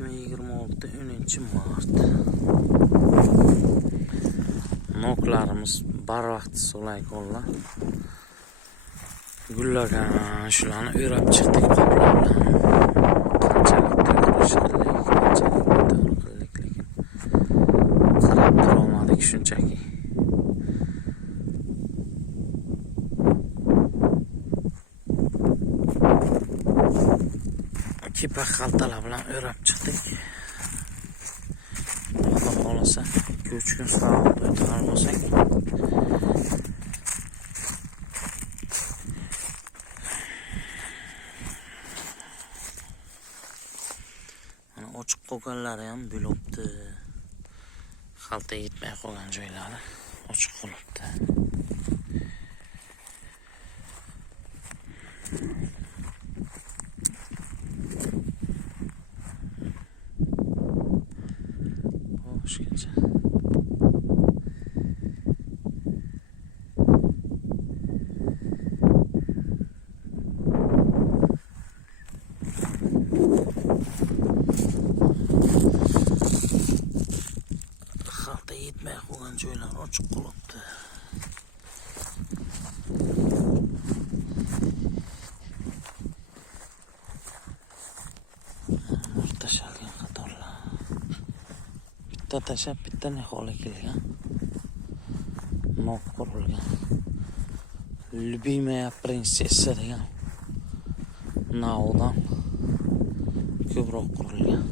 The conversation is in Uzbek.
10-mart. Noklarimiz barvaqt solay qo'llar. Gullagan shularni o'rab chiqdik qoplar bilan. Qanchalik to'g'ri qildik, lekin qarab turolmadik shunchaki. Kepak xaltalar bilan o'rab chiqdik. Xudo xolasa 2-3 kun sog'liq o'tar bo'lsak, mana ochiq qolganlari ham bo'libdi. Xalta yetmay qolgan joylari ochiq qolibdi. Xo'shgacha. Xalta yetmay qolgan joylar ochiq qolibdi. Tashalgan qatorlar. Bitta tashab, bitta niholi kelgan. Nok qurilgan. Любимая prinsessa degan naudan ko'proq qurilgan.